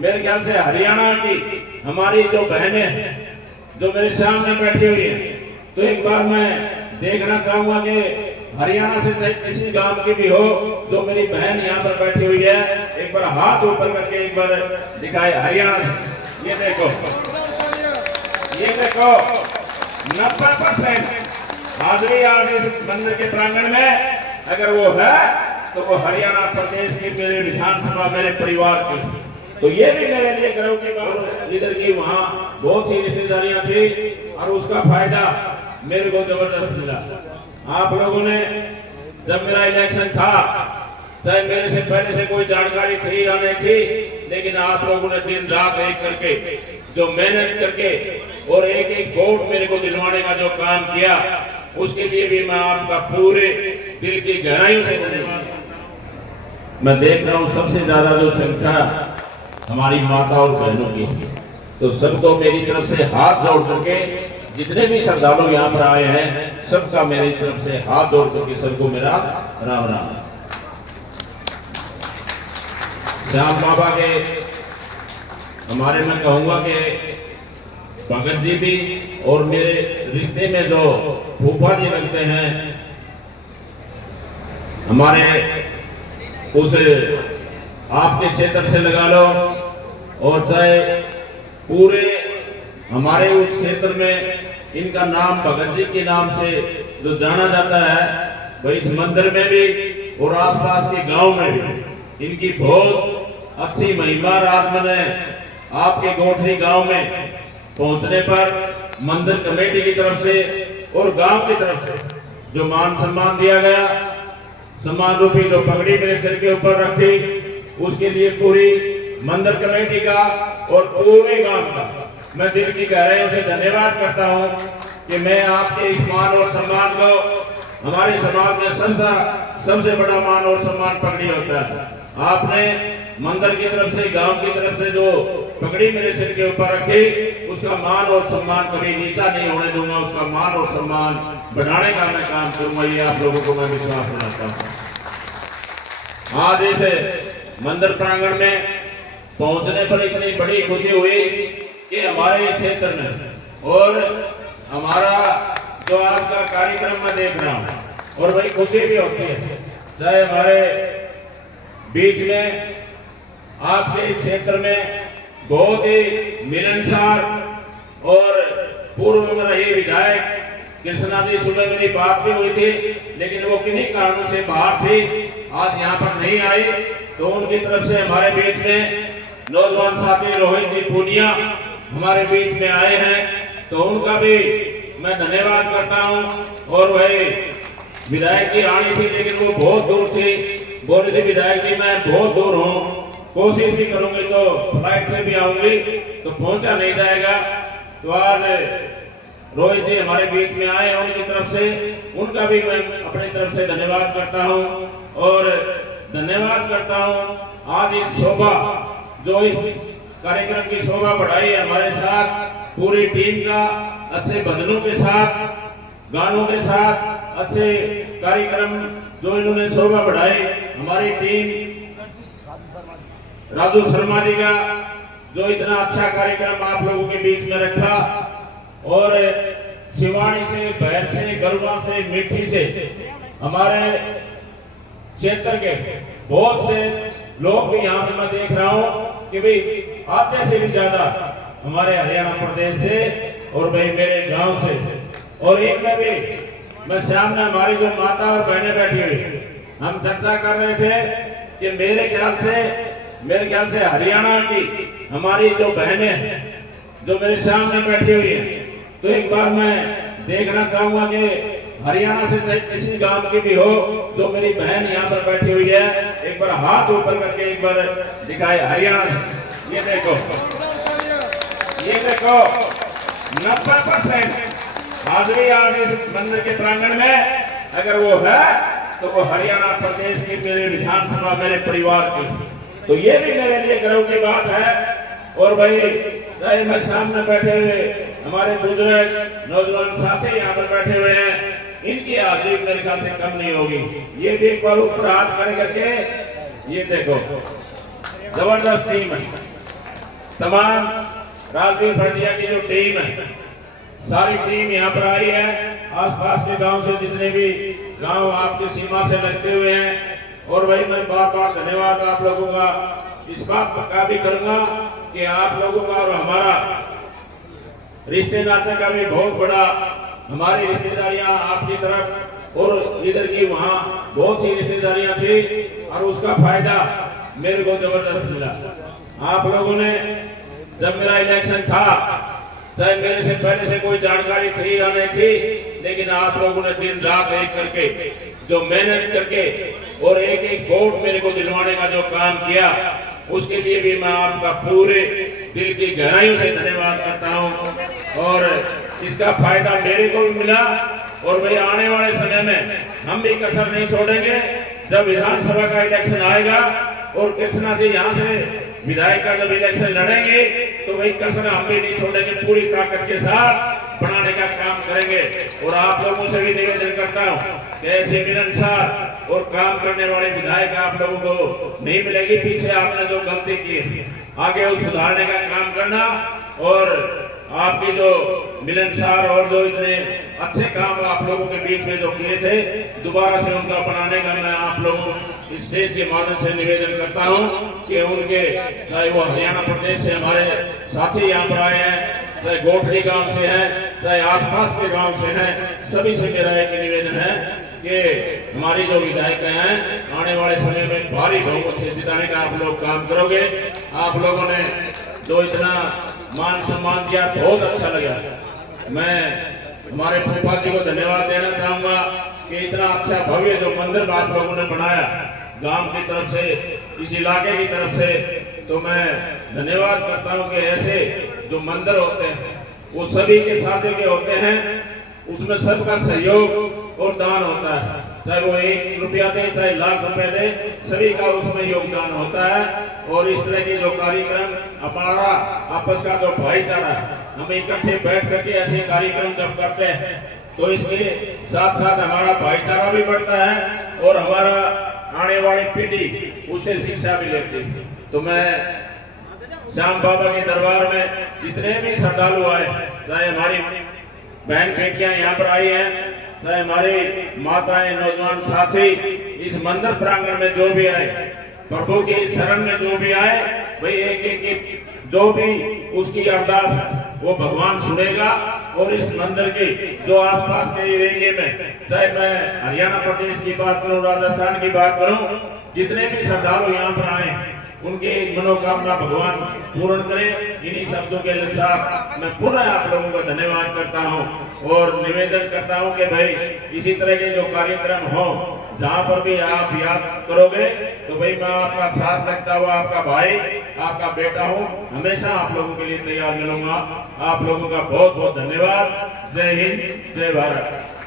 मेरे ख्याल से हरियाणा की हमारी जो बहनें हैं जो मेरे सामने बैठी हुई है, तो एक बार मैं देखना चाहूंगा कि हरियाणा से चाहे किसी गांव की भी हो जो मेरी बहन यहाँ पर बैठी हुई है, एक बार हाथ ऊपर करके एक बार दिखाए हरियाणा से। ये देखो, ये देखो 90% हाजिरी आज इस मंदिर के प्रांगण में अगर वो है तो वो हरियाणा प्रदेश की मेरे विधानसभा मेरे परिवार की। तो ये भी मेरे लिए गर्व की बात है। इधर की वहाँ बहुत सी रिश्तेदारियां थी और उसका फायदा मेरे को जबरदस्त मिला। आप लोगों ने जब मेरा इलेक्शन था, चाहे मेरे से पहले से कोई जानकारी थी या नहीं थी, लेकिन आप लोगों ने दिन रात एक करके जो मेहनत करके और एक एक वोट मेरे को दिलवाने का जो काम किया, उसके लिए भी मैं आपका पूरे दिल की गहराइयों से धन्यवाद। मैं देख रहा हूँ सबसे ज्यादा जो संख्या हमारी माता और बहनों की, तो सबको मेरी तरफ से हाथ जोड़ करके जितने भी श्रद्धालु यहाँ पर आए हैं सबका मेरी तरफ से हाथ जोड़ करके सबको मेरा राम राम। श्याम बाबा के हमारे मैं कहूंगा कि भगत जी भी और मेरे रिश्ते में जो फूफा जी लगते हैं हमारे, उस आपके क्षेत्र से लगा लो और चाहे पूरे हमारे उस क्षेत्र में इनका नाम भगत जी के नाम से जो जाना जाता है, वही इस मंदिर में भी और आसपास के गांव में भी इनकी बहुत अच्छी महिमा रात मने। आपके गोठरी गांव में पहुंचने पर मंदिर कमेटी की तरफ से और गांव की तरफ से जो मान सम्मान दिया गया, सम्मान रूपी जो पगड़ी मेरे सिर के ऊपर रखी, उसके लिए पूरी मंदिर कमेटी का और पूरे गांव का मैं दिल की गहराइयों से धन्यवाद करता हूं कि मैं आपके इस मान और सम्मान को, हमारे समाज में सबसे बड़ा मान और सम्मान पगड़ी होता है। आपने मंदिर की तरफ से, गांव की तरफ से जो पगड़ी मेरे सिर के ऊपर रखी, उसका मान और सम्मान कभी नीचा नहीं होने दूंगा, उसका मान और सम्मान बढ़ाने का मैं काम करूंगा, ये आप लोगों को मैं विश्वास दिलाता हूं। आज इस मंदिर प्रांगण में पहुंचने पर इतनी बड़ी खुशी हुई कि हमारे इस क्षेत्र में और हमारा जो आज का कार्यक्रम मैं देख रहा हूं और बड़ी खुशी भी होती है, चाहे हमारे बीच में आपके इस क्षेत्र में बहुत ही मिलनसार और पूर्व में रही विधायक कृष्णा जी, सुबह मेरी बात भी हुई थी लेकिन वो किन्हीं कारणों से बाहर थी, आज यहाँ पर नहीं आई, तो उनकी तरफ से हमारे बीच में नौजवान साथी रोहित जी पूनिया हमारे बीच में आए हैं, तो उनका भी मैं धन्यवाद करता हूं। और वही विधायक की रानी थी लेकिन वो बहुत दूर थी, बोल रही थी विधायक जी मैं बहुत दूर हूँ, कोशिश भी करूंगी तो फ्लाइट से भी आऊंगी तो पहुंचा नहीं जाएगा, तो आज रोहित जी हमारे बीच में आए, उनकी तरफ से उनका भी मैं अपनी तरफ से धन्यवाद करता हूं। और धन्यवाद करता हूं आज इस शोभा, जो इस कार्यक्रम की शोभा बढ़ाई है हमारे साथ पूरी टीम का, अच्छे भजनों के साथ, गानों के साथ अच्छे कार्यक्रम जो इन्होंने शोभा बढ़ाई, हमारी टीम राजू शर्मा जी का जो इतना अच्छा कार्यक्रम आप लोगों के बीच में रखा, और शिवानी से, बहर से, गरुआ से, मिट्टी से हमारे क्षेत्र के बहुत से लोग भी यहाँ पे मैं देख रहा हूँ कि भाई आधे से भी ज्यादा हमारे हरियाणा प्रदेश से और भाई मेरे गांव से, और एक में भी मैं सामने हमारी जो माता और बहनें बैठी हुई, हम चर्चा कर रहे थे कि मेरे ख्याल से हरियाणा की हमारी जो बहनें हैं जो मेरे सामने बैठी हुई है, तो एक बार मैं देखना चाहूंगा कि हरियाणा से चाहे किसी गांव की भी हो जो मेरी बहन यहाँ पर बैठी हुई है, एक बार हाथ ऊपर करके एक बार दिखाए हरियाणा से। ये देखो, ये देखो 90% हाजिरी आज इस मंदिर के प्रांगण में अगर वो है तो वो हरियाणा प्रदेश की मेरे विधानसभा मेरे परिवार की। तो ये भी मेरे लिए गर्व की बात है। और भाई चाहे मैं सामने बैठे हुए हमारे बुजुर्ग नौजवान साथी यहाँ पर बैठे हुए हैं, इनकी हाजिरी मेरे ख्याल से कम नहीं होगी। ये भी एक बार ऊपर हाथ खड़े करके ये देखो, जबरदस्त टीम है। तमाम राजवीर भाटिया की जो टीम है, सारी टीम यहाँ पर आई है। आसपास के गांव से जितने भी गांव आपकी सीमा से लगते हुए हैं, और वही मैं बार बार धन्यवाद आप लोगों का इस बात का भी करूंगा कि आप लोगों का और हमारा रिश्ते नाते का भी बहुत बड़ा, हमारी रिश्तेदारियां आपकी तरफ और इधर की वहां बहुत सी रिश्तेदारियां थी, और उसका फायदा मेरे को जबरदस्त मिला। आप लोगों ने जब मेरा इलेक्शन था, चाहे मेरे से पहले से कोई जानकारी थी या नहीं थी, लेकिन आप लोगों ने दिन रात एक करके जो मेहनत करके और एक एक वोट मेरे को दिलवाने का जो काम किया, उसके लिए भी मैं आपका पूरे दिल की गहराइयों से धन्यवाद करता हूं। और इसका फायदा मेरे को भी मिला, और भाई आने वाले समय में हम भी कसर नहीं छोड़ेंगे। जब विधानसभा का इलेक्शन आएगा और कृष्णा जी यहाँ से विधायक का जब इलेक्शन लड़ेंगे, तो भाई कसर हम भी नहीं छोड़ेंगे, पूरी ताकत के साथ बनाने का काम करेंगे। और आप लोगों से भी निवेदन करता हूँ कि ऐसे मिलनसार और काम करने वाले विधायक आप लोगों को नहीं मिलेगी। पीछे आपने जो गलती की, आगे उस सुधारने का काम करना, और आपकी जो मिलनसार और जो इतने अच्छे काम आप लोगों के बीच में जो किए थे, दोबारा से उनका बनाने का मैं आप लोगों इस स्टेज के माध्यम से निवेदन करता हूं कि उनके, चाहे वो हरियाणा प्रदेश से हमारे साथी यहाँ पर आए हैं, चाहे गोठड़ी गांव से हैं, चाहे आसपास के गांव से हैं, सभी से मेरा एक निवेदन है कि हमारी जो विधायक हैं, आने वाले समय में भारी बहुमत से जिताने का आप लोग काम करोगे। आप लोगों ने जो इतना मान सम्मान दिया, बहुत अच्छा लगा। मैं हमारे फूफा जी को धन्यवाद देना चाहूंगा कि इतना अच्छा भव्य जो मंदिर आप लोगों ने बनाया गांव की तरफ से, इस इलाके की तरफ से, तो मैं धन्यवाद करता हूं कि ऐसे जो मंदिर होते हैं वो सभी के साथ के होते हैं, उसमें सबका सहयोग और दान होता है, चाहे वो 1 रुपया दे, चाहे लाख रुपए दे, सभी का उसमें योगदान होता है। और इस तरह के जो कार्यक्रम, हमारा आपस का जो भाईचारा है, हम इकट्ठे बैठ करके ऐसे कार्यक्रम जब करते हैं, तो इसके साथ साथ हमारा भाईचारा भी बढ़ता है और हमारा आने वाली पीढ़ी उससे शिक्षा भी लेती है। तो मैं श्याम बाबा के दरबार में जितने भी श्रद्धालु आए, चाहे हमारी बहन बेटियां यहाँ पर आई हैं, चाहे हमारे माताएं, नौजवान साथी इस मंदिर प्रांगण में जो भी आए, प्रभु के शरण में जो भी आए, भाई एक जो भी उसकी अरदास है वो भगवान सुनेगा। और इस मंदिर के जो आसपास के एरिया में, चाहे मैं हरियाणा प्रदेश की बात करूं, राजस्थान की बात करूं, जितने भी श्रद्धालु यहाँ पर आए, उनकी मनोकामना भगवान पूर्ण करे। इन्हीं शब्दों के साथ मैं पुनः आप लोगों का धन्यवाद करता हूं और निवेदन करता हूं कि भाई इसी तरह के जो कार्यक्रम हो, जहां पर भी आप याद करोगे, तो भाई मैं आपका साथ लगता हुआ आपका भाई, आपका बेटा हूं, हमेशा आप लोगों के लिए तैयार मिलूंगा। आप लोगों का बहुत बहुत धन्यवाद। जय हिंद, जय भारत।